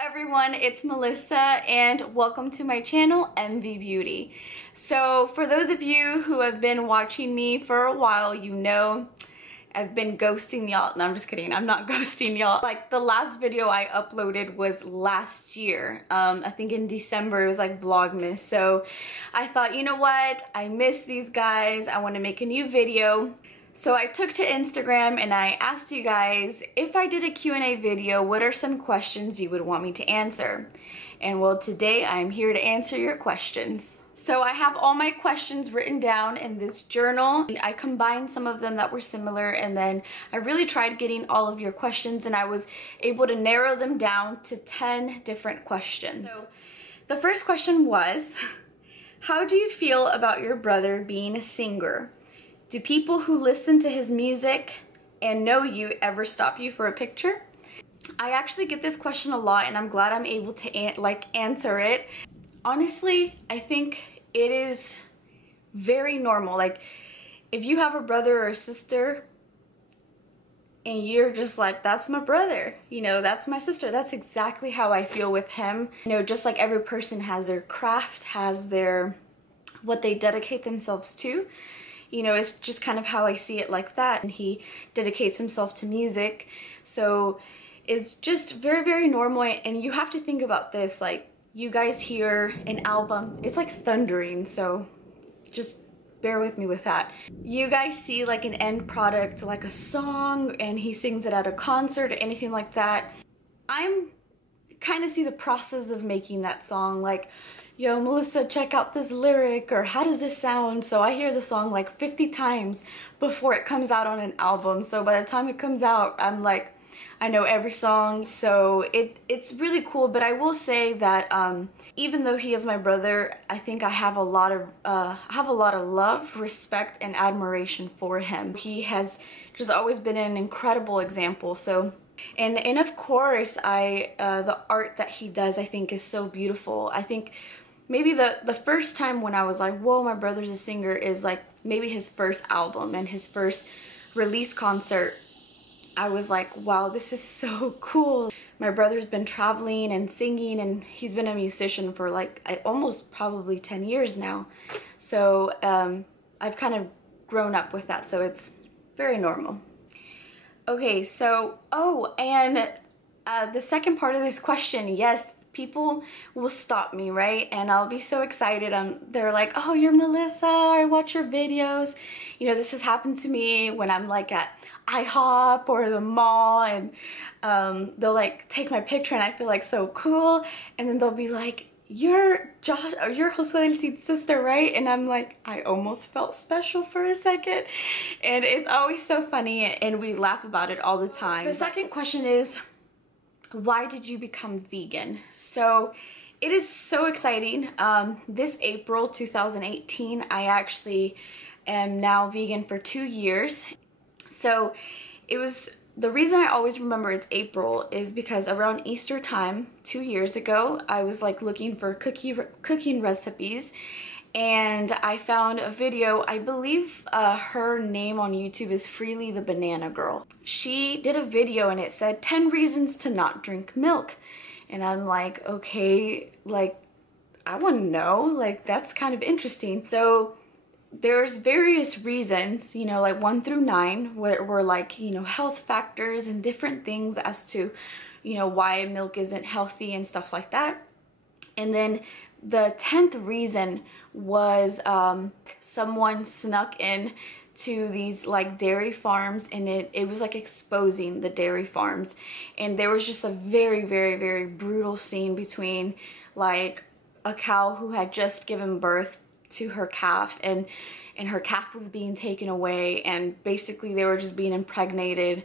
Everyone, it's Melissa and welcome to my channel, MV Beauty. So for those of you who have been watching me for a while, you know I've been ghosting y'all. No, I'm just kidding. I'm not ghosting y'all. Like the last video I uploaded was last year. I think in December. It was like Vlogmas. So I thought, you know what? I miss these guys. I want to make a new video. So I took to Instagram and I asked you guys, if I did a Q&A video, what are some questions you would want me to answer? And well, today I'm here to answer your questions. So I have all my questions written down in this journal. I combined some of them that were similar, and then I really tried getting all of your questions, and I was able to narrow them down to 10 different questions. So the first question was, how do you feel about your brother being a singer? Do people who listen to his music and know you ever stop you for a picture? I actually get this question a lot, and I'm glad I'm able to answer it. Honestly, I think it is very normal. Like, if you have a brother or a sister and you're just like, that's my brother, you know, that's my sister, that's exactly how I feel with him. You know, just like every person has their craft, has their, what they dedicate themselves to. You know, it's just kind of how I see it like that. And he dedicates himself to music. So it's just very, very normal. And you have to think about this, like, you guys hear an album, it's like thundering, so just bear with me with that. You guys see like an end product, like a song, and he sings it at a concert or anything like that. I'm kind of see the process of making that song, like, yo, Melissa, check out this lyric, or how does this sound? So I hear the song like 50 times before it comes out on an album. So by the time it comes out, I'm like, I know every song. So it's really cool. But I will say that even though he is my brother, I think I have a lot of love, respect, and admiration for him. He has just always been an incredible example. So and of course, the art that he does, I think, is so beautiful. I think maybe the first time when I was like, whoa, my brother's a singer, is like maybe his first album and his first release concert. I was like, wow, this is so cool. My brother's been traveling and singing, and he's been a musician for like almost probably 10 years now. So I've kind of grown up with that, so it's very normal. Okay, so, oh, and the second part of this question, yes, people will stop me, right? And I'll be so excited. They're like, oh, you're Melissa, I watch your videos. You know, this has happened to me when I'm like at IHOP or the mall, and they'll like take my picture and I feel like so cool. And then they'll be like, you're Josh, or you're Josue Del Cid's sister, right? And I'm like, I almost felt special for a second. And it's always so funny, and we laugh about it all the time. The second question is, why did you become vegan? So it is so exciting. This April 2018, I actually am now vegan for 2 years. So it was, the reason I always remember it's April is because around Easter time 2 years ago, I was like looking for cooking recipes, and I found a video. I believe her name on YouTube is Freely the Banana Girl. She did a video and it said 10 reasons to not drink milk. And I'm like, okay, like, I want to know, like, that's kind of interesting. So there's various reasons, you know, like 1 through 9, where were like, you know, health factors and different things as to, you know, why milk isn't healthy and stuff like that. And then the 10th reason was someone snuck in to these like dairy farms, and it was like exposing the dairy farms, and there was just a very, very, very brutal scene between like a cow who had just given birth to her calf, and her calf was being taken away, and basically they were just being impregnated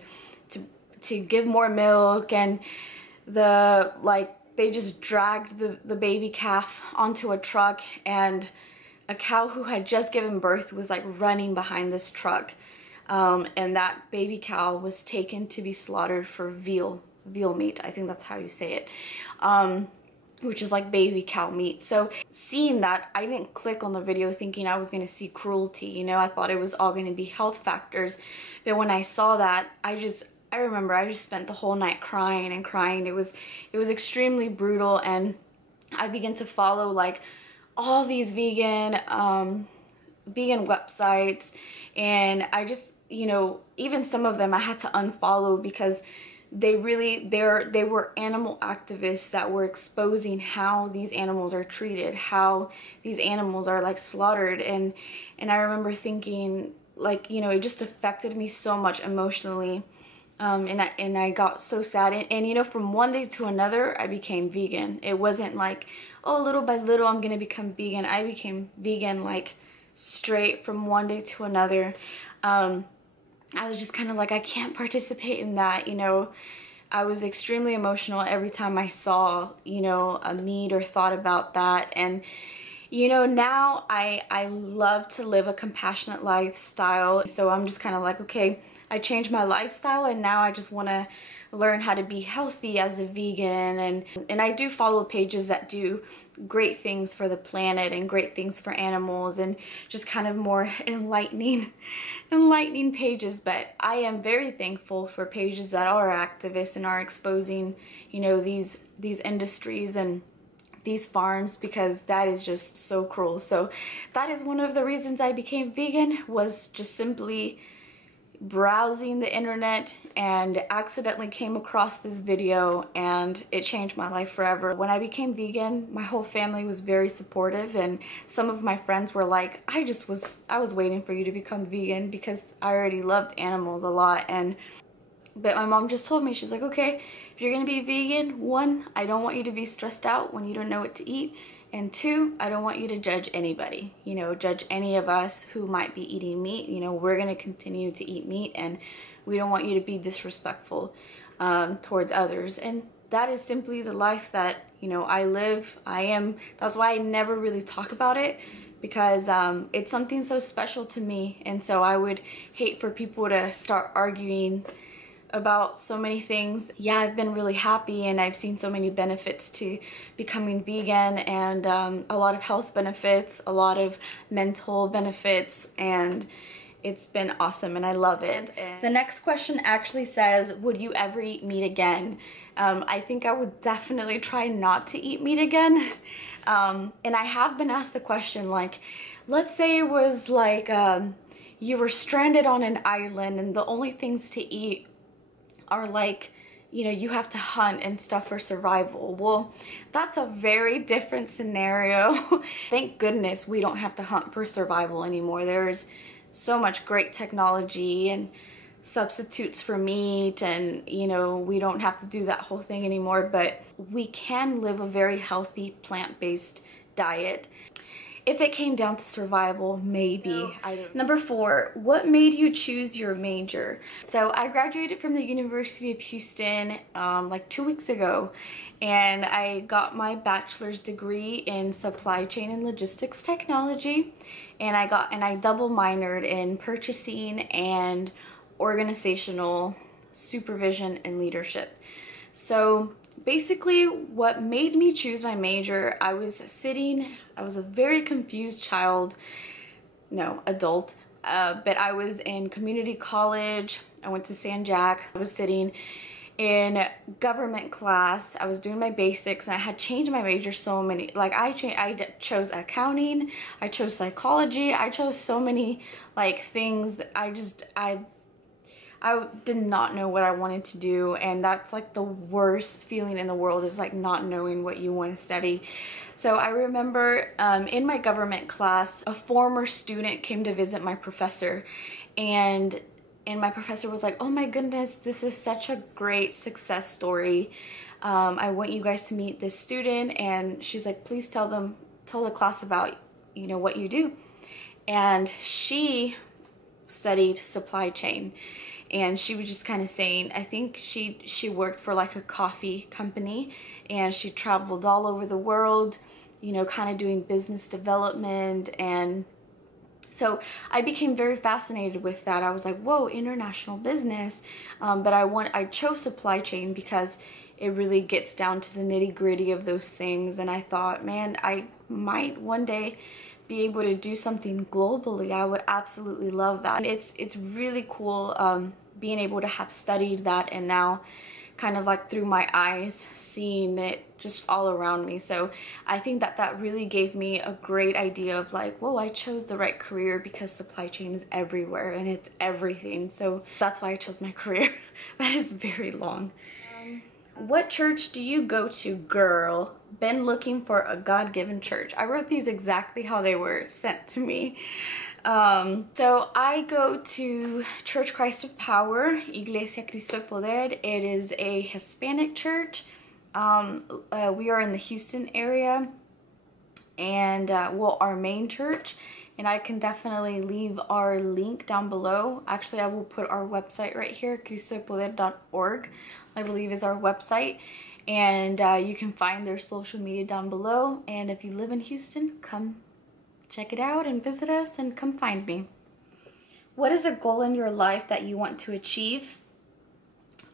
to give more milk, and they just dragged the baby calf onto a truck, and a cow who had just given birth was like running behind this truck, and that baby cow was taken to be slaughtered for veal meat. I think that's how you say it, which is like baby cow meat. So seeing that, I didn't click on the video thinking I was going to see cruelty, you know. I thought it was all going to be health factors. But when I saw that, I I remember I just spent the whole night crying and crying. It was extremely brutal, and I began to follow like all these vegan websites, and I just, you know, even some of them I had to unfollow because they were animal activists that were exposing how these animals are treated, how these animals are like slaughtered, and I remember thinking, like, you know, it just affected me so much emotionally. And I got so sad, and you know, from one day to another I became vegan. It wasn't like, oh, little by little I'm gonna become vegan. I became vegan like straight from one day to another. I was just kind of like, I can't participate in that, you know. I was extremely emotional every time I saw, you know, a meat or thought about that. And you know, now I love to live a compassionate lifestyle. So I'm just kind of like, okay, I changed my lifestyle, and now I just want to learn how to be healthy as a vegan. And I do follow pages that do great things for the planet and great things for animals, and just kind of more enlightening pages. But I am very thankful for pages that are activists and are exposing, you know, these industries and these farms, because that is just so cruel. So that is one of the reasons I became vegan, was just simply browsing the internet and accidentally came across this video, and it changed my life forever. When I became vegan, my whole family was very supportive, and some of my friends were like, I was waiting for you to become vegan, because I already loved animals a lot. But my mom just told me, she's like, okay, if you're gonna be vegan, 1, I don't want you to be stressed out when you don't know what to eat, and 2, I don't want you to judge anybody, you know, judge any of us who might be eating meat. You know, we're gonna continue to eat meat, and we don't want you to be disrespectful towards others. And that is simply the life that, you know, I live. That's why I never really talk about it, because it's something so special to me. And so I would hate for people to start arguing about so many things. Yeah, I've been really happy, and I've seen so many benefits to becoming vegan, and a lot of health benefits, a lot of mental benefits, and it's been awesome, and I love it. And the next question actually says, would you ever eat meat again? I think I would definitely try not to eat meat again. And I have been asked the question, like, let's say it was like you were stranded on an island, and the only things to eat are like, you know, you have to hunt and stuff for survival. Well, that's a very different scenario. Thank goodness we don't have to hunt for survival anymore. There's so much great technology and substitutes for meat, and you know, we don't have to do that whole thing anymore. But we can live a very healthy plant-based diet. If it came down to survival, maybe. No, I don't know. Number 4, what made you choose your major? So I graduated from the University of Houston like 2 weeks ago, and I got my bachelor's degree in supply chain and logistics technology, and I double minored in purchasing and organizational supervision and leadership. So basically, what made me choose my major, I was a very confused adult, but I was in community college. I went to San Jac. I was sitting in government class. I was doing my basics, and I had changed my major so many, like I chose accounting, I chose psychology, I chose so many like things that I did not know what I wanted to do, and that's like the worst feeling in the world, is like not knowing what you want to study. So I remember in my government class, a former student came to visit my professor, and my professor was like, oh my goodness, this is such a great success story. I want you guys to meet this student. And she's like, please tell the class about, you know, what you do. And she studied supply chain. And she was just kind of saying, I think she worked for like a coffee company, and she traveled all over the world, you know, kind of doing business development. And so I became very fascinated with that. I was like, whoa, international business. But I chose supply chain because it really gets down to the nitty-gritty of those things. And I thought, man, I might one day be able to do something globally. I would absolutely love that. And it's really cool being able to have studied that and now kind of like through my eyes seeing it just all around me. So I think that that really gave me a great idea of like, whoa, I chose the right career because supply chain is everywhere and it's everything. So that's why I chose my career. That is very long. What church do you go to, girl? Been looking for a God-given church. I wrote these exactly how they were sent to me. So I go to Church Christ of Power, Iglesia Cristo y Poder. It is a Hispanic church. We are in the Houston area, and well, our main church, and I can definitely leave our link down below. Actually, I will put our website right here, cristoypoder.org, I believe is our website, and you can find their social media down below. And if you live in Houston, come check it out and visit us and come find me. What is a goal in your life that you want to achieve?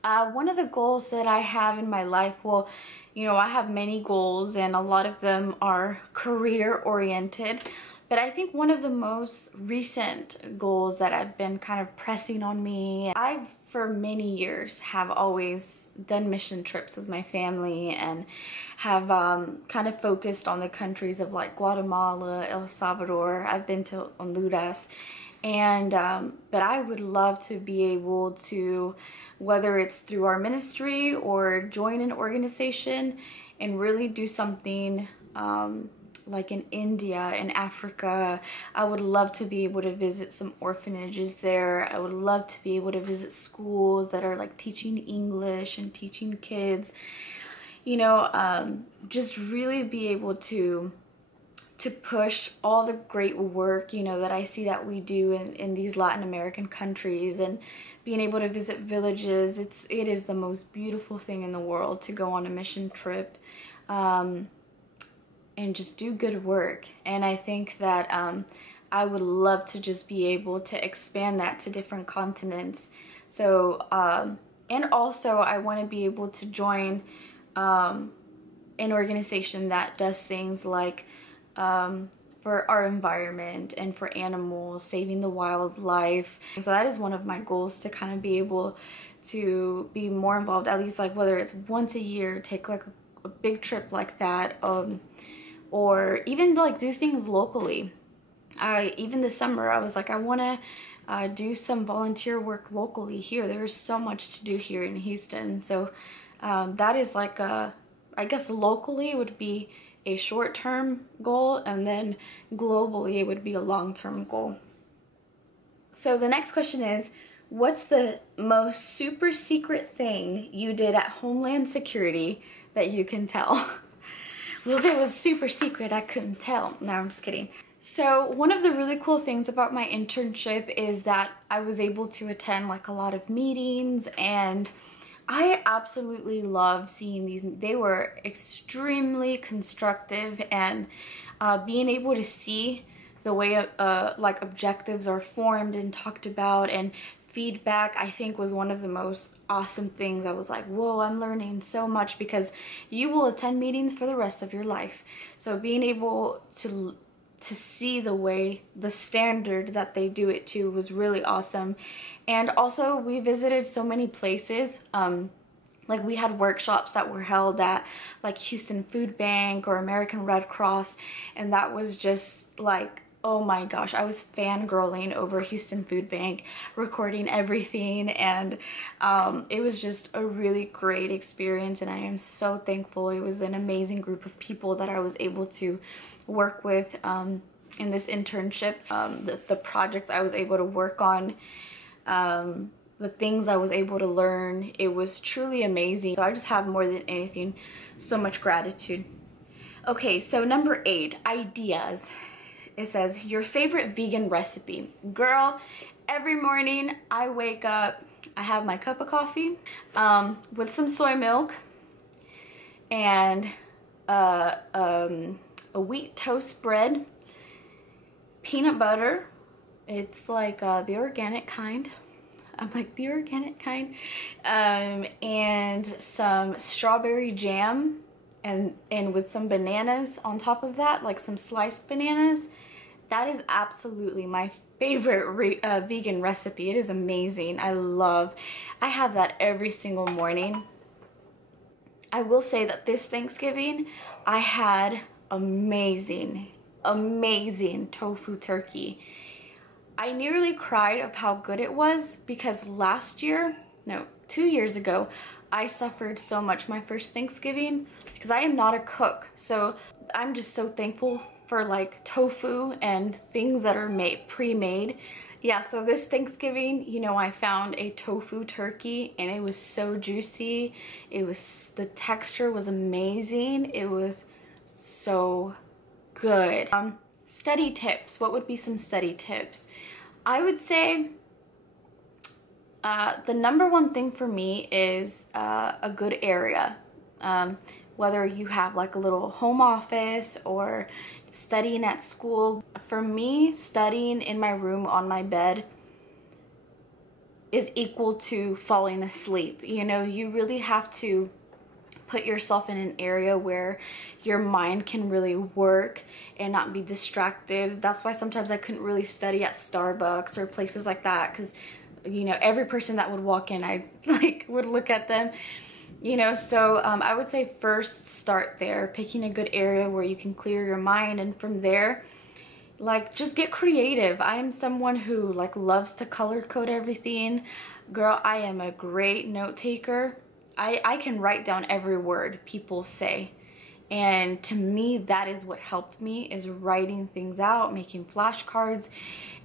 One of the goals that I have in my life, well, you know, I have many goals and a lot of them are career oriented, but I think one of the most recent goals that have been kind of pressing on me, I've for many years have always done mission trips with my family and have kind of focused on the countries of like Guatemala, El Salvador. I've been to Honduras, and but I would love to be able to, whether it's through our ministry or join an organization and really do something like in India, in Africa. I would love to be able to visit some orphanages there. I would love to be able to visit schools that are like teaching English and teaching kids, you know, just really be able to push all the great work, you know, that I see that we do in these Latin American countries, and being able to visit villages. It is the most beautiful thing in the world to go on a mission trip and just do good work. And I think that I would love to just be able to expand that to different continents. So and also I want to be able to join an organization that does things like for our environment and for animals, saving the wildlife. So that is one of my goals, to kind of be able to be more involved, at least like whether it's once a year, take like a big trip like that, or even like do things locally. Even this summer I was like, I want to do some volunteer work locally here. There's so much to do here in Houston. So that is like I guess locally it would be a short-term goal, and then globally it would be a long-term goal. So the next question is, what's the most super secret thing you did at Homeland Security that you can tell? Well, if it was super secret, I couldn't tell. No, I'm just kidding. So one of the really cool things about my internship is that I was able to attend like a lot of meetings, and I absolutely love seeing these. They were extremely constructive, and being able to see the way like objectives are formed and talked about, and feedback, I think was one of the most awesome things. I was like, whoa, I'm learning so much, because you will attend meetings for the rest of your life. So being able to see the way, the standard that they do it to, was really awesome. And also we visited so many places. Like we had workshops that were held at like Houston Food Bank or American Red Cross, and that was just like, oh my gosh, I was fangirling over Houston Food Bank, recording everything, and it was just a really great experience, and I am so thankful. It was an amazing group of people that I was able to work with in this internship. The projects I was able to work on, the things I was able to learn, it was truly amazing. So I just have, more than anything, so much gratitude. Okay, so number 8, ideas. It says, your favorite vegan recipe. Girl, every morning I wake up, I have my cup of coffee with some soy milk and a wheat toast bread, peanut butter. It's like the organic kind. I'm like, the organic kind. And some strawberry jam, and with some bananas on top of that, like some sliced bananas. That is absolutely my favorite vegan recipe. It is amazing. I have that every single morning. I will say that this Thanksgiving I had amazing tofu turkey. I nearly cried of how good it was because last year, no, 2 years ago, I suffered so much my first Thanksgiving because I am not a cook. So I'm just so thankful for like tofu and things that are pre-made. Yeah, so this Thanksgiving, you know, I found a tofu turkey and it was so juicy. The texture was amazing. It was so good. Study tips. What would be some study tips? I would say the number one thing for me is a good area. Whether you have like a little home office or studying at school. For me, studying in my room on my bed is equal to falling asleep. You know, you really have to put yourself in an area where your mind can really work and not be distracted. That's why sometimes I couldn't really study at Starbucks or places like that, because, you know, every person that would walk in, I like would look at them. You know, so I would say first start there, picking a good area where you can clear your mind, and from there, like, just get creative. I am someone who like loves to color code everything. Girl, I am a great note taker. I can write down every word people say, and to me that is what helped me, is writing things out, making flashcards.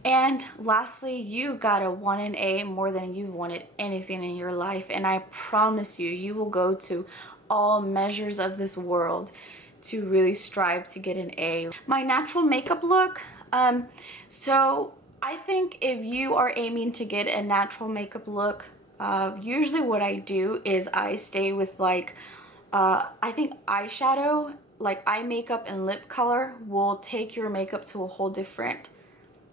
And lastly, you gotta want an A more than you've wanted anything in your life. And I promise you, you will go to all measures of this world to really strive to get an A. My natural makeup look, so I think if you are aiming to get a natural makeup look, usually what I do is I stay with like, I think eyeshadow, like eye makeup and lip color will take your makeup to a whole different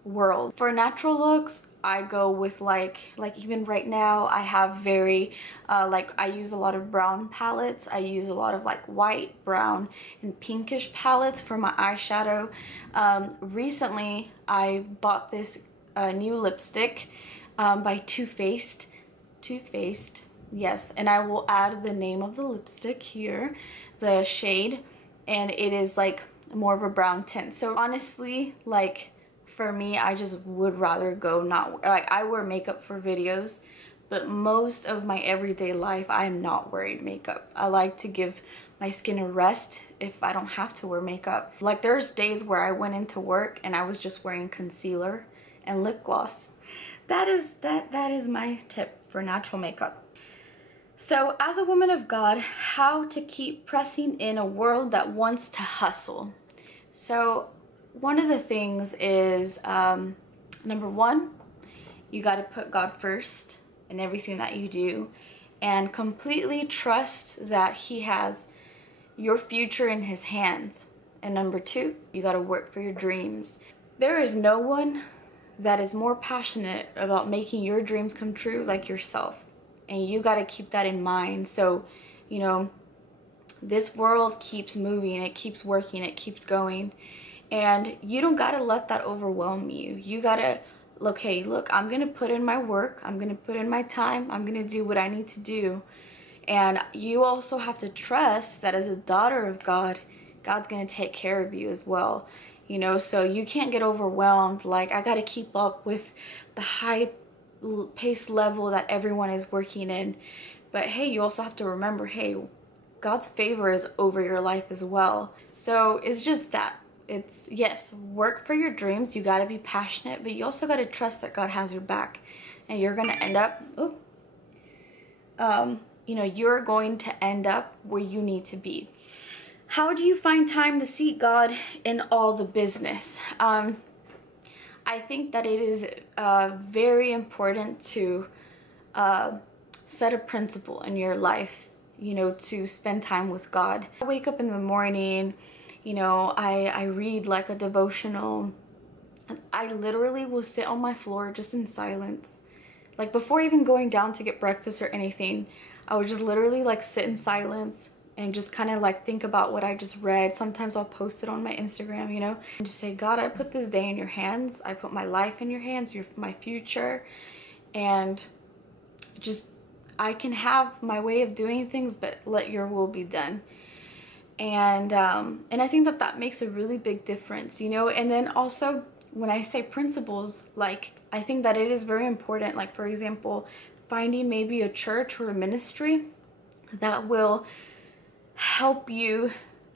world. For natural looks, I go with like even right now I have very like I use a lot of brown palettes. I use a lot of like white, brown, and pinkish palettes for my eyeshadow. Recently I bought this new lipstick by Too Faced, yes, and I will add the name of the lipstick here, the shade, and it is like more of a brown tint. So honestly, like, for me, I just would rather go not, like, I wear makeup for videos, but most of my everyday life I am not wearing makeup. I like to give my skin a rest if I don't have to wear makeup. Like, there's days where I went into work and I was just wearing concealer and lip gloss. That is my tip for natural makeup. So as a woman of God, how to keep pressing in a world that wants to hustle. So one of the things is, number one, you got to put God first in everything that you do and completely trust that He has your future in His hands. And number two, you got to work for your dreams. There is no one that is more passionate about making your dreams come true like yourself. And you got to keep that in mind. So, you know, this world keeps moving, it keeps working, it keeps going. And you don't gotta let that overwhelm you. You gotta, okay, look, I'm gonna put in my work, I'm gonna put in my time, I'm gonna do what I need to do. And you also have to trust that as a daughter of God, God's gonna take care of you as well. You know, so you can't get overwhelmed, like, I gotta keep up with the high pace level that everyone is working in. But hey, you also have to remember, hey, God's favor is over your life as well. So it's just that. It's, yes, work for your dreams. You got to be passionate, but you also got to trust that God has your back, and you're going to end up, you know, you're going to end up where you need to be. How do you find time to seek God in all the business? I think that it is very important to set a principle in your life, you know, to spend time with God. I wake up in the morning, you know, I read like a devotional. I literally will sit on my floor just in silence. Like, before even going down to get breakfast or anything, I would just literally like sit in silence and just kind of like think about what I just read. Sometimes I'll post it on my Instagram, you know, and just say, God, I put this day in your hands. I put my life in your hands, my future, and just I can have my way of doing things, but let your will be done. And I think that that makes a really big difference, you know. And then also when I say principles, like I think that it is very important, like for example, finding maybe a church or a ministry that will help you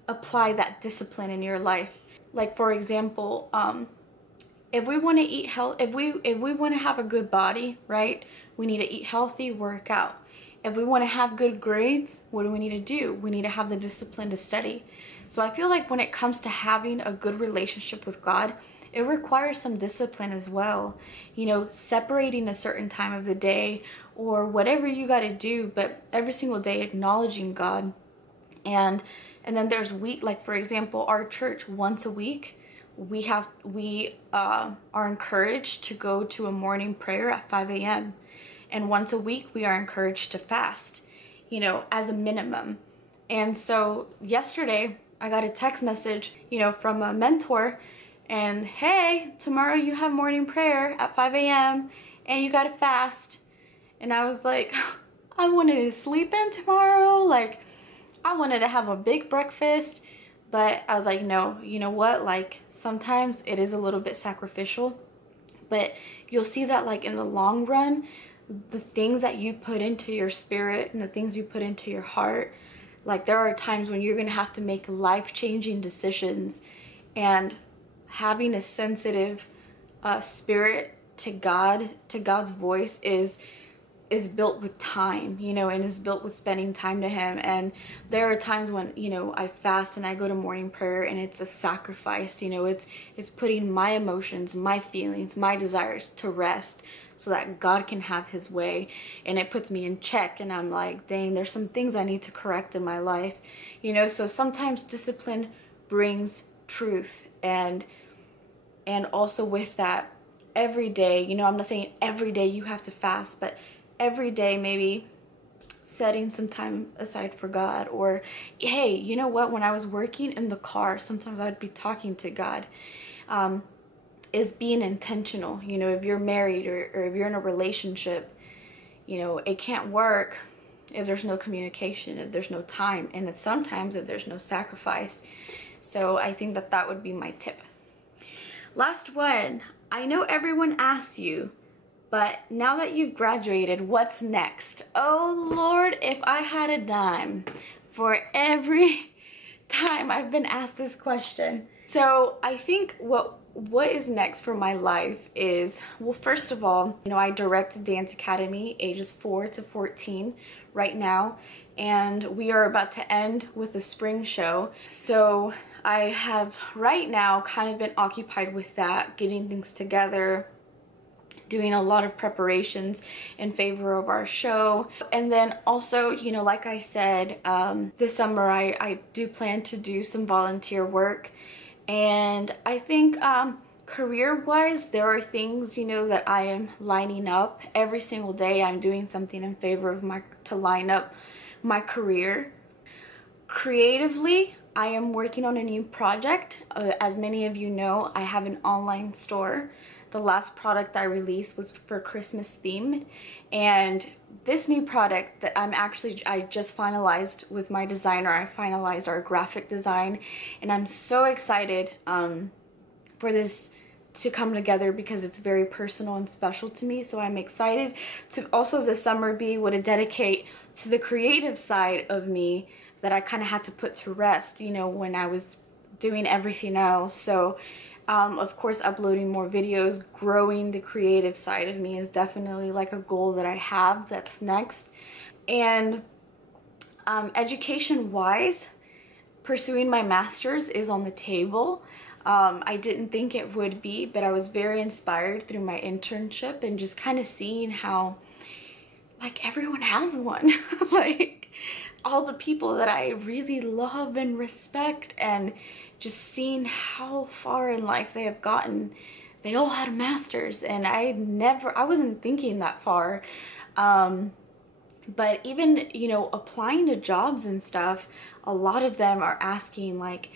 apply that discipline in your life. Like for example, if we want to eat health, if we want to have a good body, right, we need to eat healthy, work out. If we want to have good grades, what do we need to do? We need to have the discipline to study. So I feel like when it comes to having a good relationship with God, it requires some discipline as well. You know, separating a certain time of the day or whatever you got to do, but every single day acknowledging God. And then there's like for example, our church once a week, we are encouraged to go to a morning prayer at 5 a.m. And once a week, we are encouraged to fast, you know, as a minimum. And so yesterday, I got a text message, you know, from a mentor, and hey, tomorrow you have morning prayer at 5 a.m. and you got to fast. And I was like, I wanted to sleep in tomorrow. Like, I wanted to have a big breakfast, but I was like, no, you know what? Like, sometimes it is a little bit sacrificial, but you'll see that like in the long run, the things that you put into your spirit and the things you put into your heart, like there are times when you're gonna have to make life-changing decisions, and having a sensitive spirit to God, to God's voice is built with time, you know, and is built with spending time to Him. And there are times when, you know, I fast and I go to morning prayer and it's a sacrifice, you know, it's putting my emotions, my feelings, my desires to rest so that God can have His way. And it puts me in check, and I'm like, dang, there's some things I need to correct in my life, you know. So sometimes discipline brings truth, and also with that, every day, you know, I'm not saying every day you have to fast, but every day maybe setting some time aside for God. Or hey, you know what, when I was working in the car, sometimes I'd be talking to God. Is being intentional. You know, if you're married or if you're in a relationship, you know, it can't work if there's no communication, if there's no time, and it's sometimes if there's no sacrifice. So I think that that would be my tip. Last one. I know everyone asks you, but now that you've graduated, what's next? Oh Lord, if I had a dime for every time I've been asked this question. So I think what is next for my life is, well, first of all, you know, I direct a dance academy ages 4 to 14 right now, and we are about to end with a spring show. So I have right now kind of been occupied with that, getting things together, doing a lot of preparations in favor of our show. And then also, you know, like I said, this summer I do plan to do some volunteer work. And I think career-wise, there are things, you know, that I am lining up. Every single day I'm doing something in favor of to line up my career. Creatively, I am working on a new project. As many of you know, I have an online store. The last product I released was for Christmas themed, and this new product that I just finalized with my designer. I finalized our graphic design, and I'm so excited for this to come together because it's very personal and special to me. So I'm excited to also this summer be able to dedicate to the creative side of me that I kind of had to put to rest, you know, when I was doing everything else. So of course, uploading more videos, growing the creative side of me is definitely like a goal that I have that's next. And education wise, pursuing my master's is on the table. I didn't think it would be, but I was very inspired through my internship and just kind of seeing how like everyone has one. Like all the people that I really love and respect, and just seeing how far in life they have gotten. They all had a master's, and I wasn't thinking that far. But even, you know, applying to jobs and stuff, a lot of them are asking like,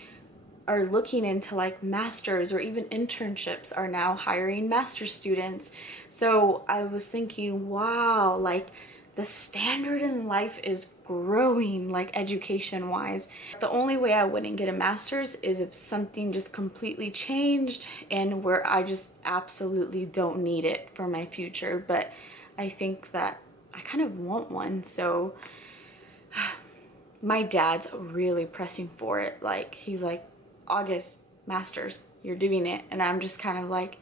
are looking into like masters, or even internships are now hiring master's students. So I was thinking, wow, like the standard in life is growing, like education wise. The only way I wouldn't get a master's is if something just completely changed and where I just absolutely don't need it for my future. But I think that I kind of want one. So my dad's really pressing for it. Like he's like, August, masters, you're doing it. And I'm just kind of like,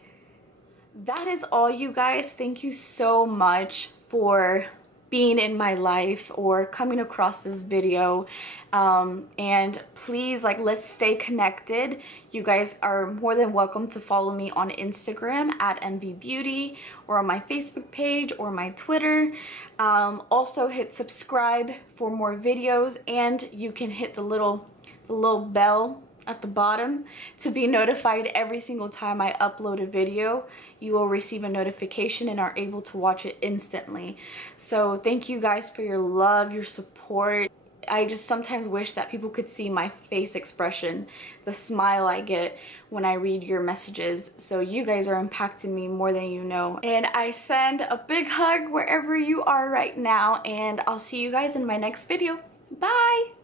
that is all, you guys. Thank you so much for being in my life or coming across this video, and please, like, let's stay connected. You guys are more than welcome to follow me on Instagram at mvbeautyy, or on my Facebook page or my Twitter. Also hit subscribe for more videos, and you can hit the little bell at the bottom to be notified every single time I upload a video. You will receive a notification and are able to watch it instantly. So thank you guys for your love, your support. I just sometimes wish that people could see my face expression, the smile I get when I read your messages. So you guys are impacting me more than you know. And I send a big hug wherever you are right now, and I'll see you guys in my next video. Bye!